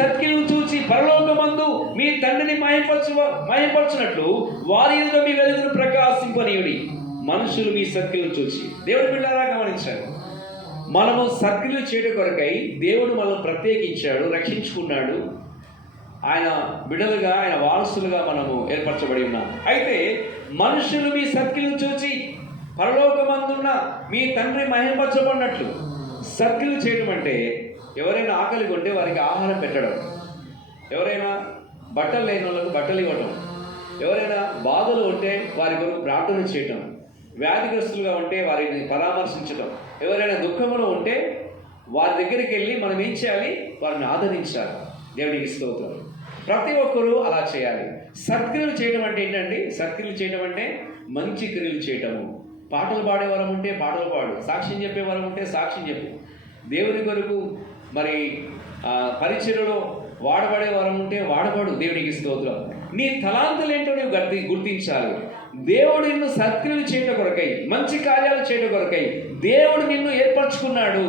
సర్కిల్ను చూచి పరలోకమందు మీ తండ్రిని మహిమపరచునట్లు వారి ఎదుట మీ వెలుగును ప్రకాశింపనీయుడి. మనుషులు మీ సర్కిల్ను చూచి. దేవుని బిడ్డలారా గమనించారు, మనము సర్కిల్ చేయడం కొరకై దేవుడు మనల్ని ప్రత్యేకించాడు, రక్షించుకున్నాడు. ఆయన బిడ్డలుగా, ఆయన వారసులుగా మనము ఏర్పరచబడి ఉన్నాం. అయితే మనుషులు మీ సర్కిల్ చూచి పరలోకమందున్న మీ తండ్రి మహిమపరచబడినట్లు. సర్కిల్ చేయడం అంటే ఎవరైనా ఆకలి కొంటే వారికి ఆహారం పెట్టడం, ఎవరైనా బట్టలు లేని వాళ్ళకు బట్టలు ఇవ్వడం, ఎవరైనా బాధలు ఉంటే వారి కొరకు ప్రార్థన చేయటం, వ్యాధిగ్రస్తులుగా ఉంటే వారిని పరామర్శించడం, ఎవరైనా దుఃఖంలో ఉంటే వారి దగ్గరికి వెళ్ళి మనం ఏం చేయాలి? వారిని ఆదరించాలి. దేవునికి స్తోత్రం. ప్రతి ఒక్కరూ అలా చేయాలి. సత్క్రియలు చేయడం అంటే ఏంటండి? సత్క్రియలు చేయడం అంటే మంచి క్రియలు చేయటము. పాటలు పాడే వరం ఉంటే పాటలు పాడు, సాక్ష్యం చెప్పే వరం ఉంటే సాక్ష్యం చెప్పు, దేవుని కొరకు మరి పరిచర్యలో వాడబడే వరం ఉంటే వాడబడు. దేవునికి స్తోత్రం. నీ తలాంతులు ఏంటో నువ్వు గుర్తించాలి. దేవుడు నిన్ను సత్క్రియలు చేయడం కొరకై, మంచి కార్యాలు చేయడం కొరకై దేవుడు నిన్ను ఏర్పరచుకున్నాడు.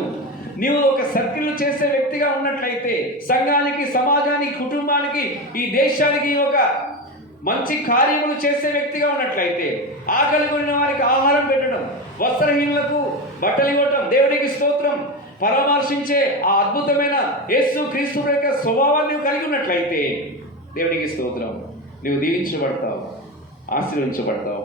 నీవు ఒక సర్కిల్ చేసే వ్యక్తిగా ఉన్నట్లయితే సంఘానికి, సమాజానికి, కుటుంబానికి, ఈ దేశానికి ఒక మంచి కార్యములు చేసే వ్యక్తిగా ఉన్నట్లయితే, ఆకలి కొనిన వారికి ఆహారం పెట్టడం, వస్త్రహీనులకు బట్టలు ఇవ్వటం, దేవునికి స్తోత్రం, పరామర్శించే ఆ అద్భుతమైన యేసు క్రీస్తు యొక్క స్వభావాన్ని నువ్వు కలిగి ఉన్నట్లయితే దేవునికి స్తోత్రం, నువ్వు దీవించబడతావు, ఆశీర్వదించబడతావు.